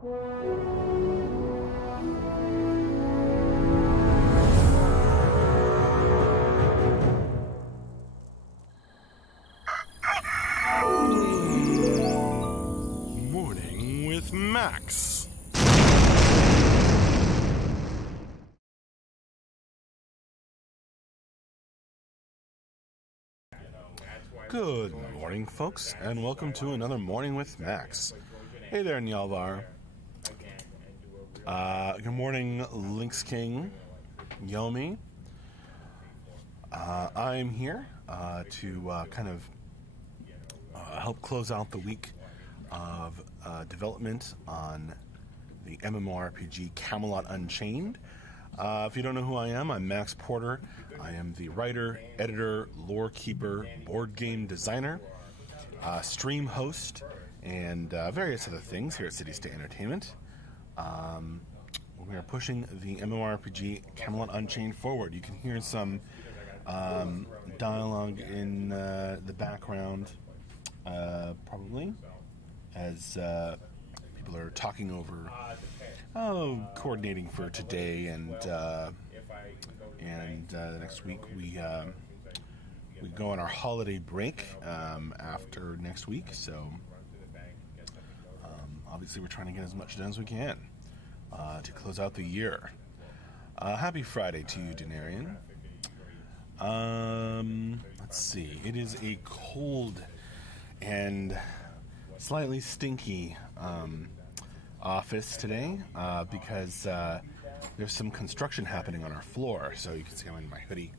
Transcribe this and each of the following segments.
Morning with Max. Good morning, folks, and welcome to another Morning with Max. Hey there, Nyalvar. Good morning, Lynx King, Yomi. I'm here to kind of help close out the week of development on the MMORPG Camelot Unchained. If you don't know who I am, I'm Max Porter. I am the writer, editor, lore keeper, board game designer, stream host, and various other things here at City State Entertainment. We are pushing the MMORPG Camelot Unchained forward. You can hear some dialogue in the background, probably, as people are talking over, coordinating for today and the next week. We go on our holiday break after next week, so obviously we're trying to get as much done as we can to close out the year. Happy Friday to you, Denarian. Let's see. It is a cold and slightly stinky office today because there's some construction happening on our floor. So you can see I'm in my hoodie.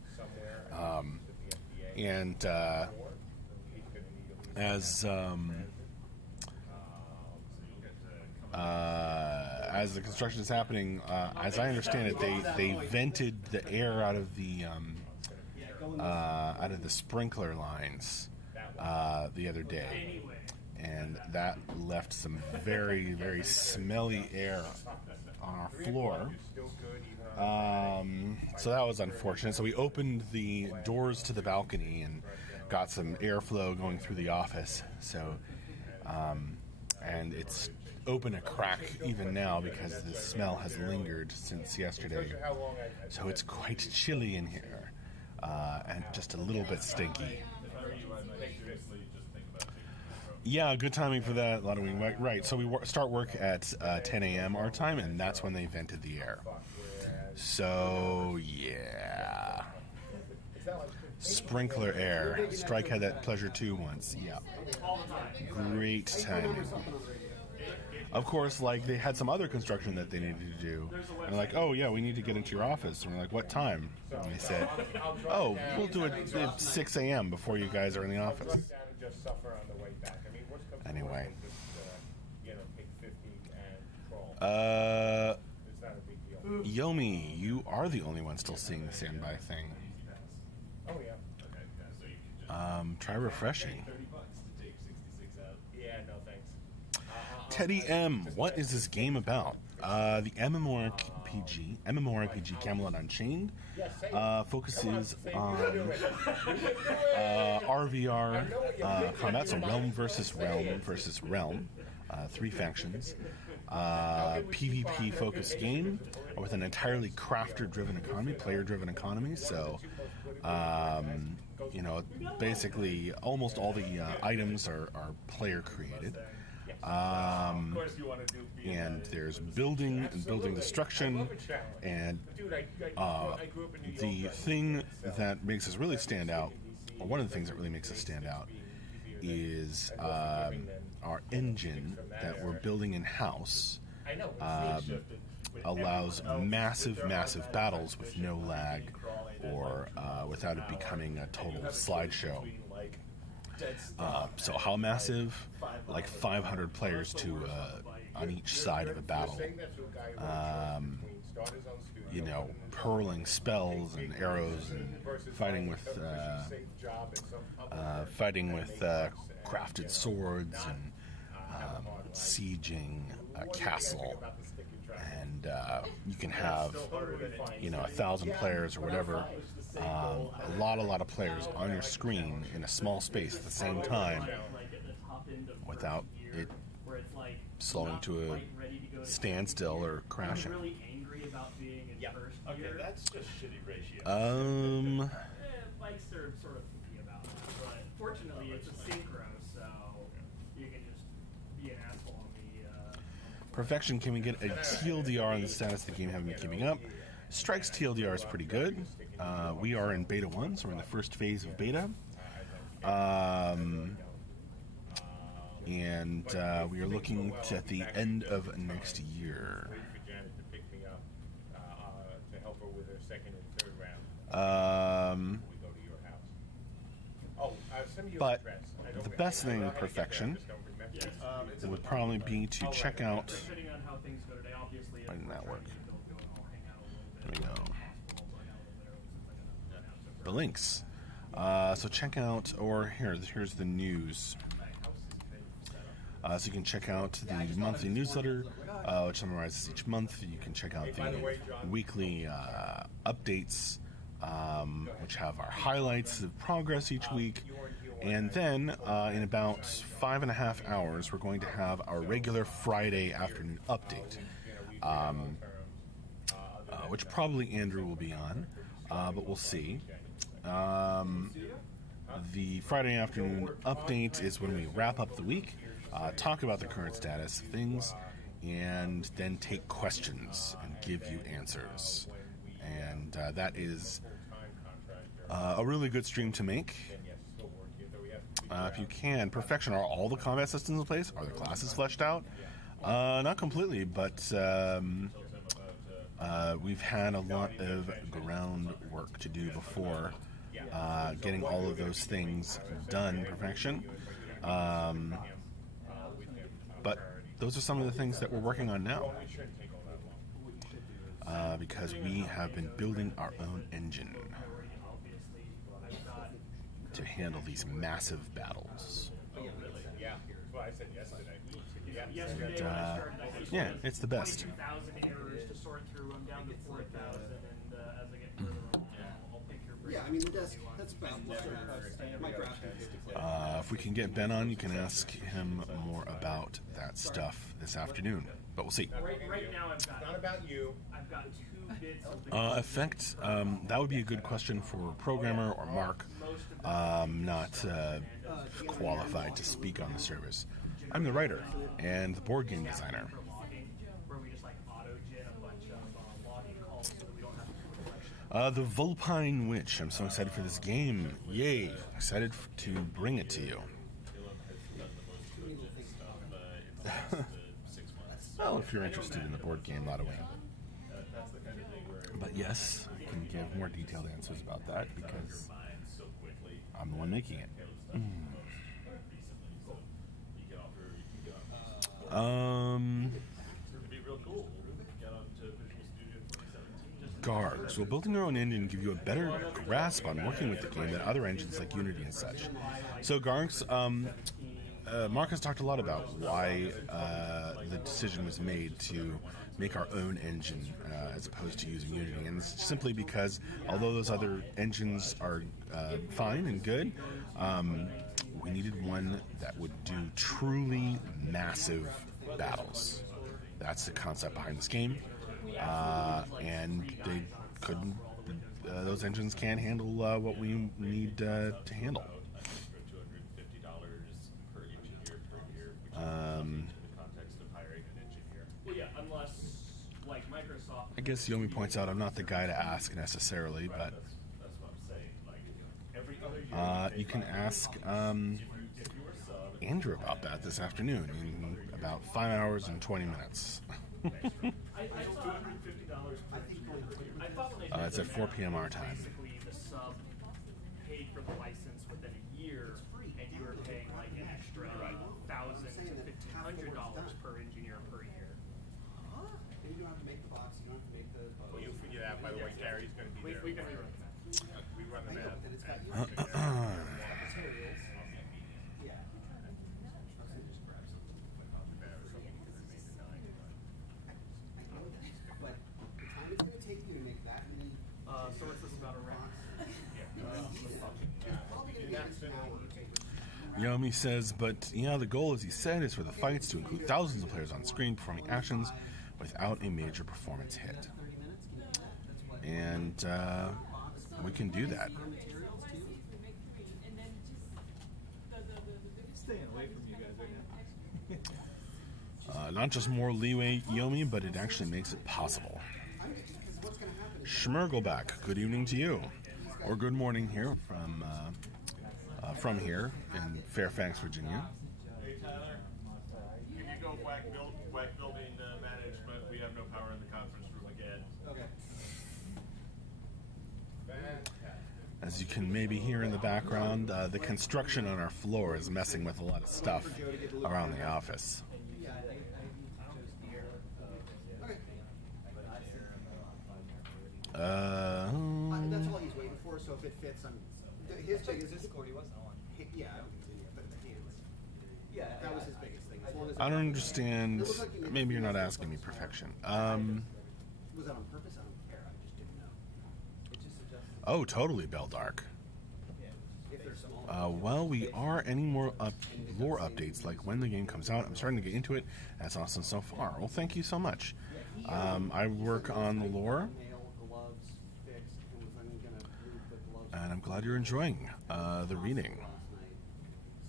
As the construction is happening, as I understand it, they vented the air out of the sprinkler lines the other day, and that left some very, very smelly air on our floor. So that was unfortunate. So we opened the doors to the balcony and got some airflow going through the office. So, and it's open a crack even now because the smell has lingered since yesterday. So it's quite chilly in here, and just a little bit stinky. Yeah, good timing for that. A lot of right. So we start work at 10 a.m. our time, and that's when they vented the air. So yeah, sprinkler air. Strike had that pleasure too once. Yeah, great timing. Of course, like they had some other construction that they needed to do, and like, oh yeah, we need to get into your office. And we're like, what time? And they said, oh, we'll do it at 6 a.m. before you guys are in the office. Anyway. Yomi, you are the only one still seeing the standby thing. Oh, yeah. Try refreshing. Yeah, no thanks. Teddy M, what is this game about? The MMORPG Camelot Unchained focuses on RVR combat, so realm versus realm, 3 factions. PvP focused game with an entirely crafter-driven economy, player-driven economy. So, basically almost all the items are player created. And there's building and building destruction, and the thing that makes us really stand out, or one of the things that really makes us stand out, is our engine that we're building in-house allows massive battles with no lag or without it becoming a total slideshow. So how massive? Like 500 players on each side of a battle. Hurling spells and arrows and fighting with crafted swords and sieging a castle. And you can have 1,000 players or whatever, a lot of players on your screen in a small space at the same time without it it's like slowing not to a quite ready to go to standstill second or gear. crashing. I'm really angry about being in first Okay, gear. that's just shitty ratio. Bikes are sort of picky about that, but fortunately it's a synchro, so you can just be an asshole on the Perfection, can we get a TLDR on the status of the game haven't been keeping up? Strike's TLDR is pretty good. We are in beta 1, so we're in the first phase of beta. And we are looking at the end of next year. Wait for Janet to pick me up to help her with her second and third round. We go to your house. Oh, send me your But address. the best thing in Perfection would probably be to check out. depending on how things go today, obviously. Why didn't that work? Go and all hang out a little bit. There we go. Hospital, The links. So check out, or here's the news. So you can check out the monthly newsletter, which summarizes each month. You can check out the weekly updates, which have our highlights of progress each week. And then, in about 5.5 hours, we're going to have our regular Friday afternoon update, which probably Andrew will be on, but we'll see. The Friday afternoon update is when we wrap up the week, talk about the current status of things, and then take questions and give you answers. And that is a really good stream to make. If you can. Perfection, are all the combat systems in place? Are the classes fleshed out? Not completely, but we've had a lot of groundwork to do before getting all of those things done. Perfection. But those are some of the things that we're working on now. Because we have been building our own engine to handle these massive battles. Yeah, well, I said yesterday. Yesterday And, when I started, I had yeah, it's the best. 22,000 errors to sort through. I'm down to 4,000, and as I get further along, I'll pick your brain. Yeah, I mean, that's about my graphic. If we can get Ben on, you can ask him more about that stuff this afternoon. But we'll see. Right now, Not about you. I've got 2 bits of the Effect, that would be a good question for programmer or Mark. Not qualified to speak on the service. I'm the writer and the board game designer. logging, where we just like auto-gen a bunch of logging calls so that we don't have to do The Vulpine Witch. I'm so excited for this game. Yay. Excited to bring it to you. Well, if you're interested in the board game, not away. But yes, I can give more detailed answers about that because I'm the one making it. Guards. Well, building your own engine give you a better grasp on working with the game than other engines like Unity and such. So Gargs, Mark has talked a lot about why the decision was made to make our own engine as opposed to using Unity, and it's simply because although those other engines are fine and good, we needed one that would do truly massive battles. That's the concept behind this game, and they couldn't. Those engines can't handle what we need to handle. Well, yeah, unless, like Microsoft... I guess Yomi points out I'm not the guy to ask necessarily, but you can ask Andrew about that this afternoon in about 5 hours and 20 minutes. It's at 4 p.m. our time. Basically, the sub paid for the license within a year, and you were paying like an extra $1,000 to $1,500 per engineer per year. And you don't have to make the box. You don't have to make the. Well, you'll figure that. By the way, Gary's going to be there. We can rerun that. We run the math. And it's got your materials. Yeah. But the time it's going to take you to make that many. So what's this about a rack? It's probably going to be an hour. Yomi says, but yeah, the goal, as he said, is for the fights to include thousands of players on screen performing actions without a major performance hit. And we can do that. Staying away from you guys right now. Not just more leeway, Yomi, but it actually makes it possible. Schmergelback, good evening to you. Or good morning here from here in Fairfax, Virginia. Hey Tyler, can you go whack building management? We have no power in the conference room again. Okay. As you can maybe hear in the background, the construction on our floor is messing with a lot of stuff around the office. That's all he's waiting for, so if it fits, his thing is this. Yeah, I don't continue, but it's hands. Yeah, that was his biggest thing. As long as I don't understand. Maybe you're not asking me perfection. was that on purpose? I don't care. I just didn't know. It just suggests Oh, totally, Beldark. if they're small. Well, we are any more lore updates, like when the game comes out. I'm starting to get into it. That's awesome so far. Well, thank you so much. I work on the lore, Nail gloves fixed and was then gonna move the gloves. and I'm glad you're enjoying the reading. Last night,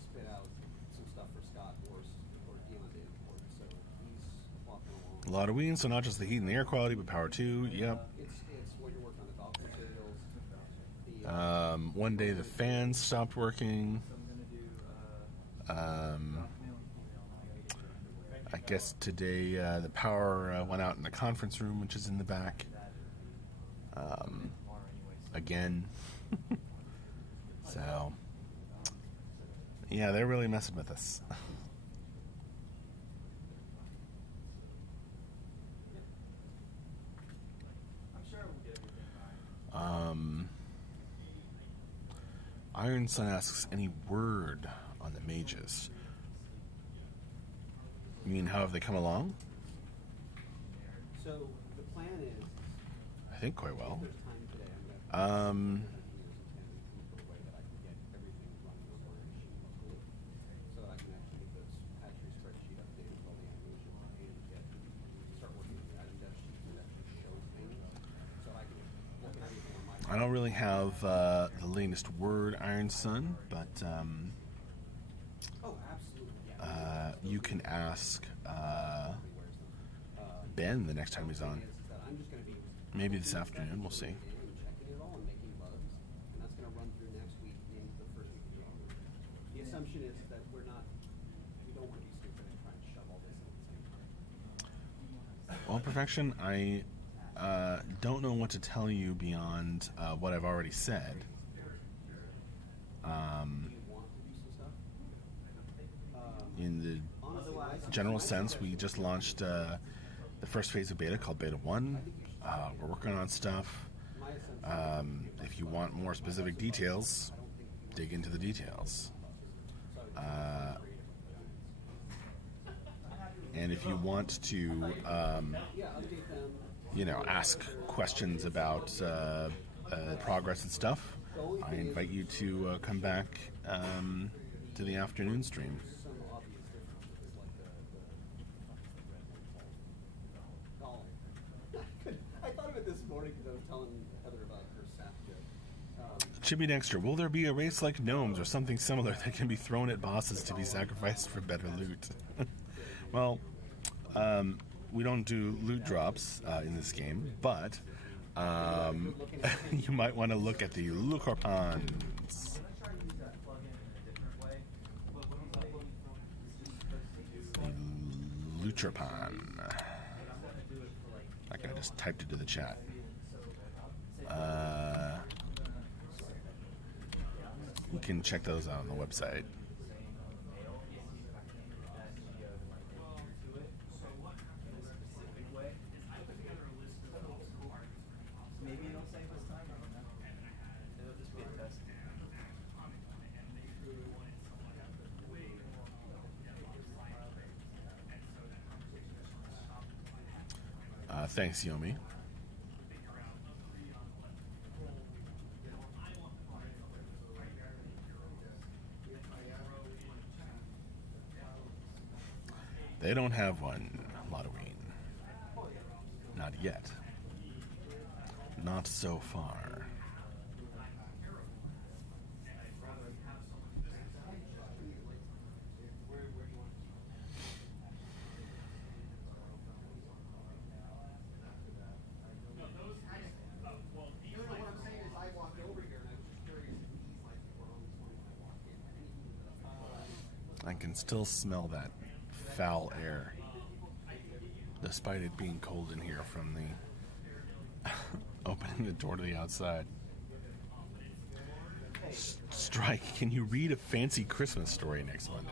spit out some stuff for Scott or Dion did, so he's walking along. A lot of wheels, so not just the heat and the air quality, but power too. Yep. It's what you're working on, the golf materials. One day the fans stopped working. I guess today the power went out in the conference room, which is in the back. Again. So, yeah, they're really messing with us. Iron Sun asks, any word on the mages? You mean, how have they come along? So the plan is, I think quite well. if there's time today, I'm gonna Um, a way that I can get everything running over a machine locally, so I can actually get this hatchery spreadsheet updated with all the animations and start working with the item dev sheet and actually show things, so I can look at everything on my. I don't really have the latest word, Iron Sun, but Oh, absolutely. Yeah. you can ask Wears them. Ben the next time he's on. Is that I'm just going to be Maybe this afternoon, we'll see. and checking it all and making bugs, and that's going to run through next week into the first week of January. The assumption is that we don't want to be stupid and try and shove all this in at the same time. Well, Perfection, I don't know what to tell you beyond what I've already said. Do you want to do some stuff? In the Honestly, general sense, we just launched the first phase of beta called Beta 1. We're working on stuff. my assumption If you want more specific details, dig into the details. And if you want to, yeah, update them. you know, ask questions about progress and stuff, I invite you to come back to the afternoon stream. Some obvious differences, like I thought of it this morning because I was telling Heather about her sap joke. Chibi Dexter, will there be a race like gnomes or something similar that can be thrown at bosses to be sacrificed for better loot? Well, we don't do loot drops in this game, but you might want to look at the Lucarpons. Lucherpon. That guy just typed it to the chat. You can check those out on the website. Maybe it'll save us time. I don't know. It'll just be a test. Thanks, Yomi. They don't have one, Halloween. Not yet. Not so far. I can still smell that foul air, despite it being cold in here from the opening the door to the outside. Strike, can you read a fancy Christmas story next Monday?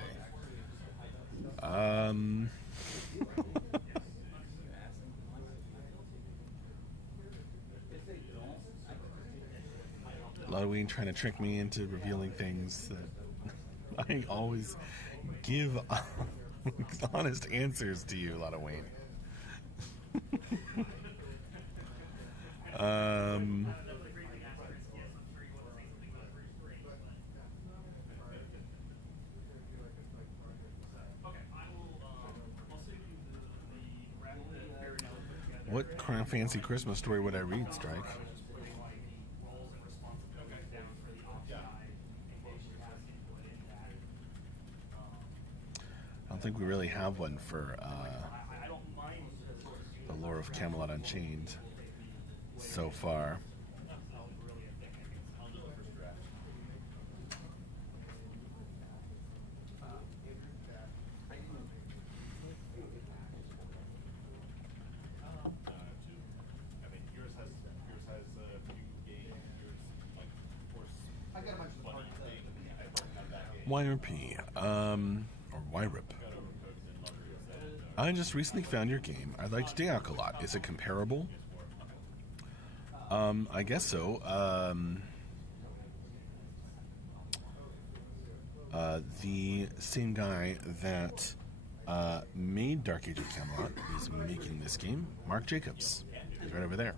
Halloween trying to trick me into revealing things that I always give honest answers to you, Halloween. What fancy Christmas story would I read, Strike? I don't think we really have one for the lore of Camelot Unchained so far. YRP, or YRIP. I just recently found your game. I liked Deac a lot. Is it comparable? I guess so. The same guy that made Dark Age of Camelot is making this game, Mark Jacobs. He's right over there.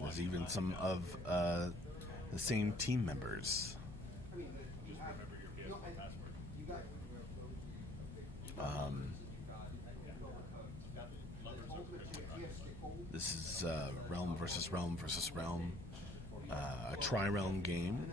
There's even some of the same team members. This is Realm versus Realm versus Realm, a tri-realm game.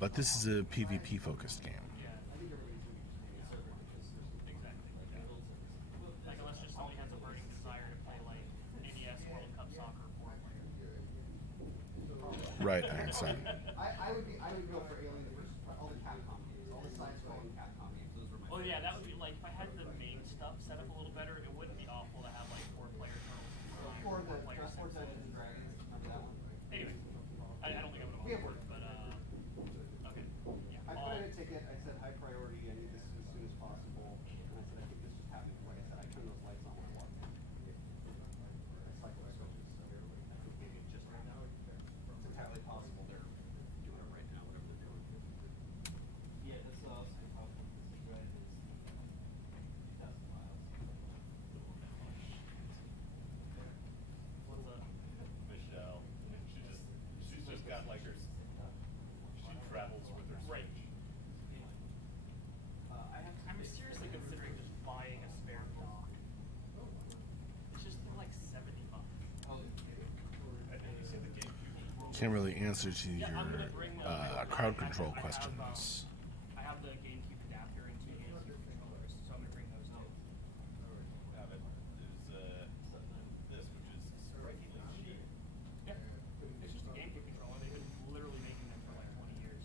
But this is a PvP-focused game. Right, I understand. I would go for Alien versus all the Capcom games, all the side-scrolling Capcom games. Those were my. Oh yeah, that would be like if I had the main stuff set up a little better, it wouldn't be awful to have like 4-player turtles. Or the Dungeons and Dragons. Remember that one? Anyway, I don't think I'm gonna want to work, but okay. Yeah. I put in a ticket. I said high priority. I need this as soon as possible. And I said I think this just happened. Like I said, I turned those lights on when I walked in. I cycled the switches. So I think maybe just right now. It's entirely possible they're doing it right now. Whatever they're doing. Yeah, that's what I was saying. How this is right is 2,000 miles. What's up? Michelle, she's just got like her. She travels with her Right. Switch. I'm seriously considering just buying a spare dock. It's just like $70. And you see the GameCube. Can't really answer to your I'm gonna bring crowd control questions. I have the GameCube adapter and 2 GameCube controllers, so I'm gonna bring those too. There's this, which is strikingly cheap. Yeah, it's just a GameCube controller. They've been literally making them for like 20 years.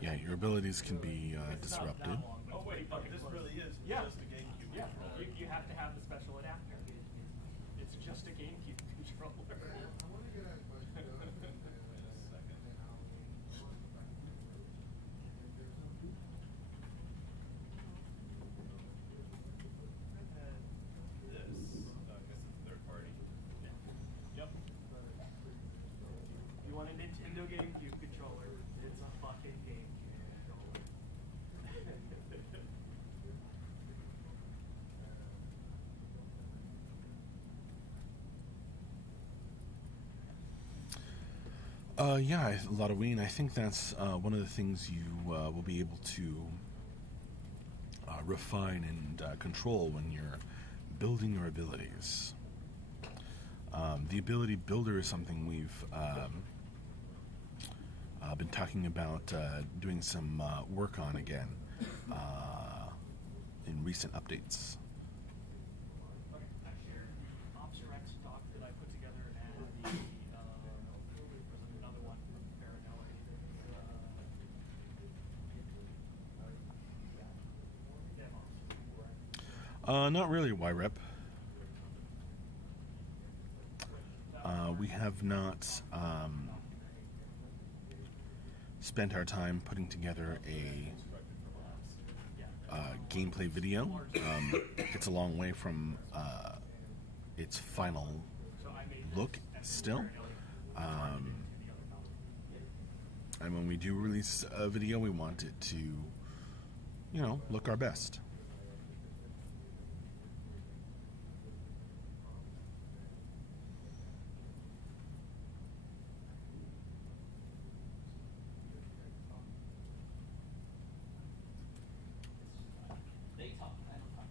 Yeah, your abilities can be disrupted. Oh wait, but this really is Yeah. just a GameCube Yeah, controller. you have to have the special adapter. It's just a GameCube controller. This, I guess it's third party. Yep. You want a Nintendo GameCube controller? It's a fucking GameCube controller. Yeah, Lotoween, I think that's one of the things you will be able to refine and control when you're building your abilities. The ability builder is something we've been talking about doing some work on again in recent updates. Okay, I shared the OpsRex doc that I put together and the there's another one from Farinelli. Not really, YREP. We have not spent our time putting together a gameplay video. It's a long way from its final look still. And when we do release a video, we want it to, you know, look our best. They talk, I don't talk.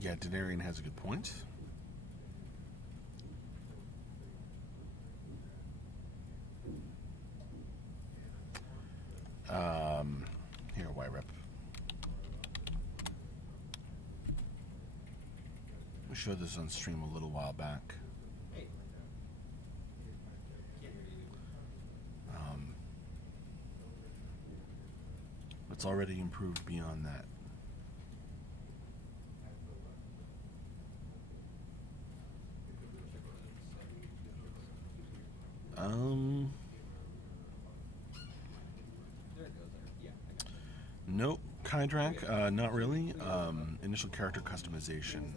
Yeah, Denarian has a good point. Here, YREP. We showed this on stream a little while back. Hey. Can't hear you. It's already improved beyond that. There it goes. Yeah, I got it. Nope, Kydrak, not really. Initial character customization,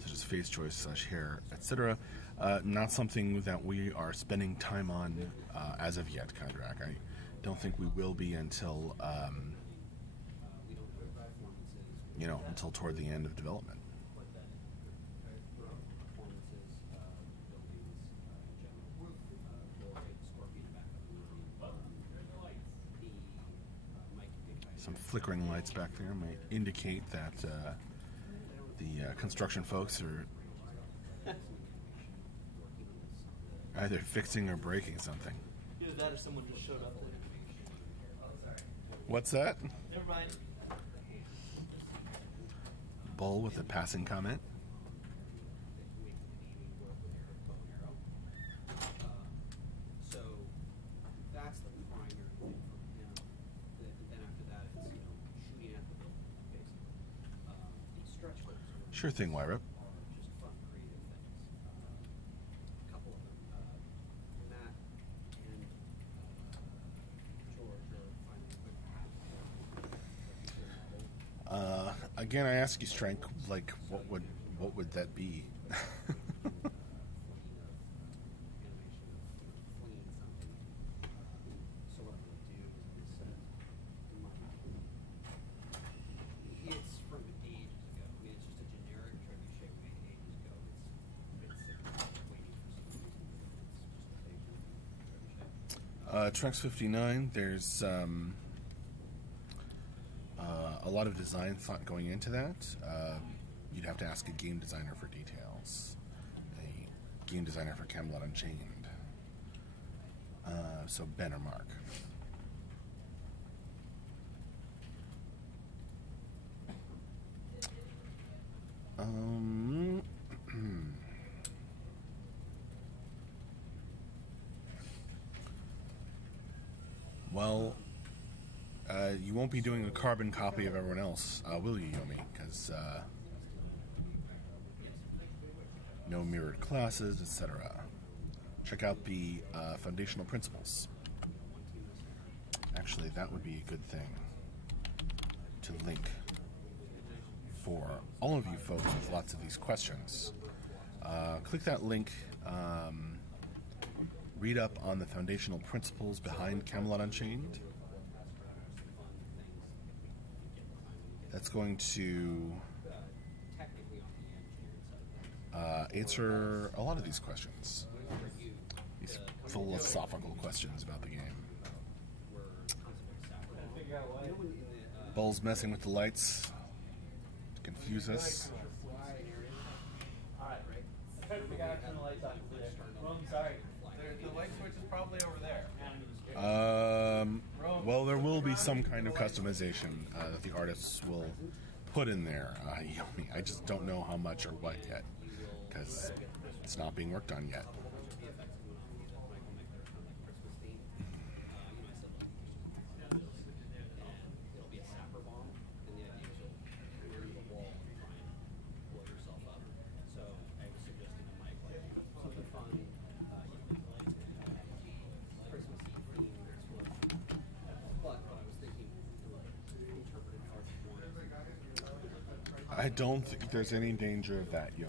such as face choice, hair, etc. Not something that we are spending time on as of yet, Kydrak. I don't think we will be until, you know, until toward the end of development. Some flickering lights back there might indicate that the construction folks are either fixing or breaking something. Either that or someone just showed up. What's that? Never mind. Bull with a passing comment. So that's the primary thing for him. Then after that, it's, you know, shooting at the building, basically. These stretch goals Sure thing, Wyra. are just fun, creative things. A couple of them. Matt and George are finding a quick path. Again, I ask you, Strength, like, what would that be? So what I would do is it's from ages ago. I mean, it's just a generic trebuchet we made ages ago. It's waiting for some reason. It's just a big trebuchet. Trex 59, there's a lot of design thought going into that. You'd have to ask a game designer for details. A game designer for Camelot Unchained. So Ben or Mark. Well, you won't be doing a carbon copy of everyone else, will you, Yomi? Because no mirrored classes, etc. Check out the foundational principles. Actually, that would be a good thing to link for all of you folks with lots of these questions. Click that link. Read up on the foundational principles behind Camelot Unchained. that's going to technically on the engineering side of things. answer a lot of these questions. These philosophical questions about the game. Bull's messing with the lights to confuse us. Alright, right? I tried to figure out how to turn the lights off over there. Rome, sorry. The light switch is probably over there. Well, there will be some kind of customization that the artists will put in there. I just don't know how much or what yet, because it's not being worked on yet. I don't think there's any danger of that, Yomi.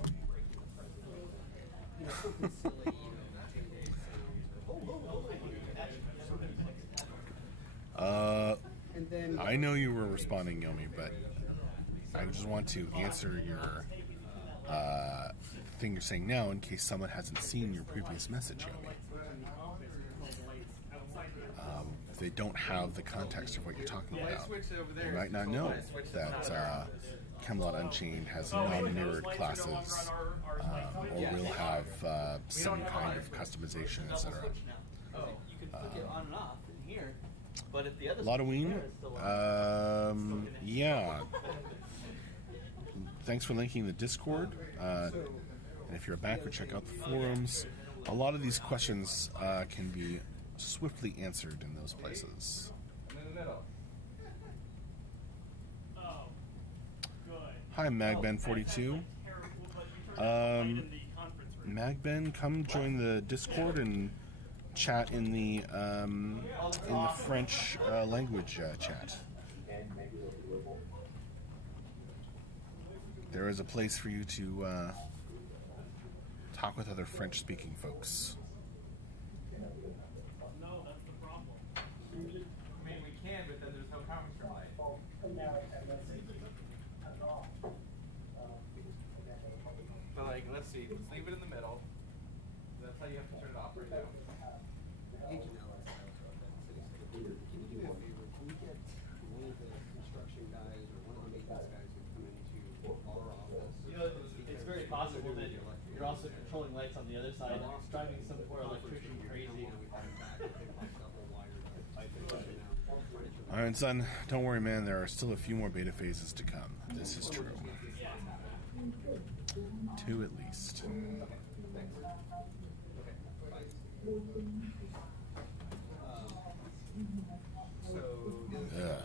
I know you were responding, Yomi, but I just want to answer your thing you're saying now in case someone hasn't seen your previous message, Yomi. If they don't have the context of what you're talking about, they might not know that Camelot Unchained has non-mirrored classes, or will have some kind of customization, etc. You can flick it on and off in here, but if the other Lotoween, yeah. Thanks for linking the Discord. And if you're a backer, check out the forums. A lot of these questions can be swiftly answered in those places. Hi, Magben42. Magben, come join the Discord and chat in the French language chat. There is a place for you to talk with other French-speaking folks. No, that's the problem. I mean, we can, but then there's no comic strip light. But like, let's see, let's leave it in the middle. That's how you have to turn it off right now. Hey, Janelle, can you do me a favor? Can we get one of the construction guys or one of the maintenance guys to come into our office? You know, it's very possible that you're also controlling lights on the other side, driving some poor electrician crazy. Alright, son, don't worry, man. There are still a few more beta phases to come. This is true. 2 at least. Ugh.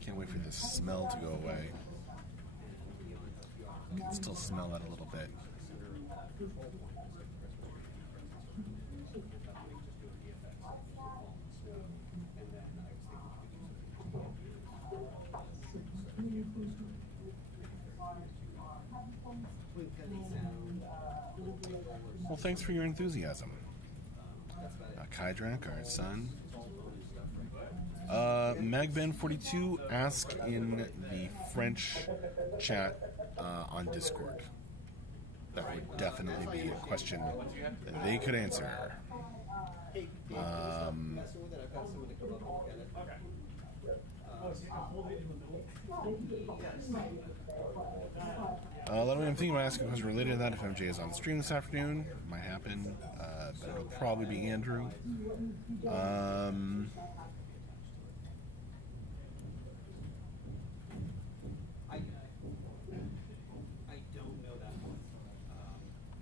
Can't wait for this smell to go away. I can still smell that a little bit. Well, thanks for your enthusiasm. Kydrak, our son. Magben42, ask in the French chat on Discord. That would definitely be a question that they could answer. I'm thinking about asking a question related to that. If MJ is on the stream this afternoon, it might happen, but it'll probably be Andrew. I don't know that one.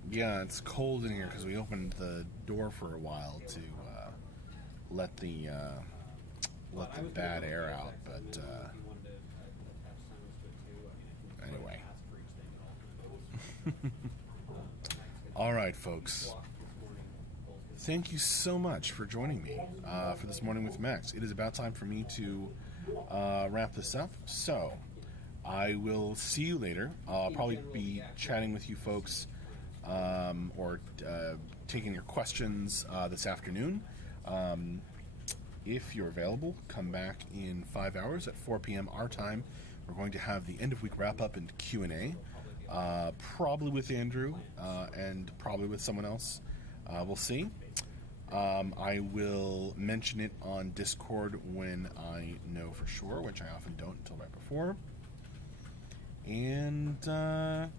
Yeah, it's cold in here because we opened the door for a while to let the bad air out. But anyway. All right, folks. Thank you so much for joining me for this morning with Max. It is about time for me to wrap this up. So I will see you later. I'll probably be chatting with you folks or taking your questions this afternoon. if you're available, come back in 5 hours at 4 p.m. our time. We're going to have the end of week wrap up and Q&A, probably with Andrew and probably with someone else. We'll see. I will mention it on Discord when I know for sure, which I often don't until right before. And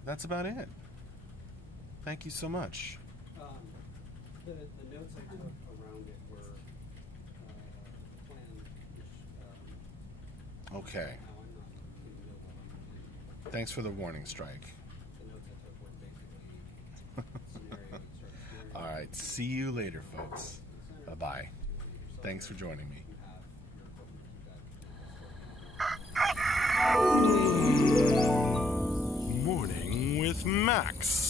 that's about it. Thank you so much. The notes I took around it were the plan, which Okay. now I'm not in the middle of Thanks for the warning, Strike. the notes I took were basically scenario. All right. See you later, folks. Bye-bye. Thanks for joining me. Morning with Max.